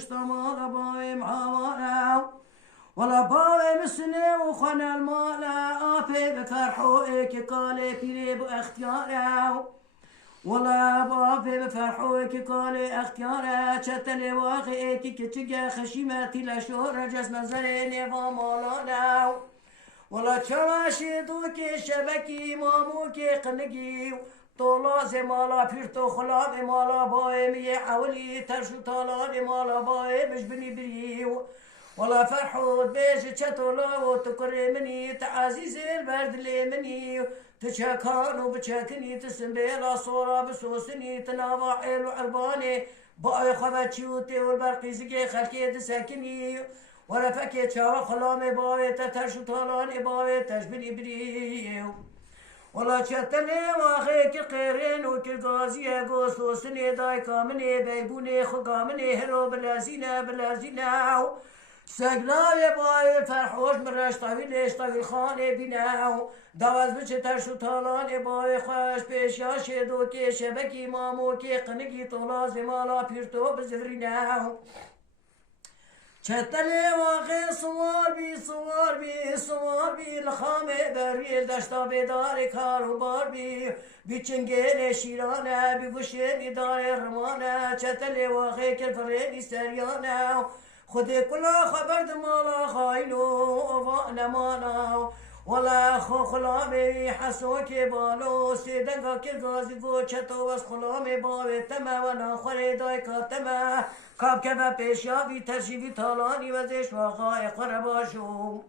پشت مال بایم عوانه ولا باوي مسني وخنا المال آفي بفرحو كي قالي بيري باختياره ولا بافي بفرحو كي قالي اختياره شتلي واخي كي كتجا خشيمتي لشور جسم زريني ومالانا ولا شواشي دوكي شبكي ماموكي قنقي طولا زي مالا بيرتو خلاب مالا باي مي حولي ترشو طالان مالا باي مش بني بريو ولا فرحود بيش تشتولا وتكري مني تعزيز البرد لي مني تشاكان وبتشاكني تسنبيلا صورة بسوسني تناضع حيل وعرباني باي خبتشوتي والبرقي زكي خلكي تساكني ولا فكي شاوى خلامي باي تترشو طالاني باي تشبني بريو ولا شتني واخيك القيرين وكل غازية قوسوسني داي كامني بيبوني خقامني هلو بلازينا سقناي باي فرحوش مرش طويل طويل خاني بناو دواز بچ ترشو طالاني باي خوش بيشاش دوكي شبكي ماموكي قنقي طولا زمالا بيرتو بزفريناو چتلي واقع صوار بي لخامه بريل دشتا بدار کاروبار بي بچنگين شيرانه بگوشين دار رمانه چتلي واقع كالفرين سريانه خدي كلا خبر دمالا خايلو وانا مانا ولا خو خلامي حسوكي بالو سيدنگا كالغازي گو چتو بس خلامي باوي تما وانا خوري دايكا تما كاب كبا پیشاوی ترشیوی تالانی وزش واقعی قرباشو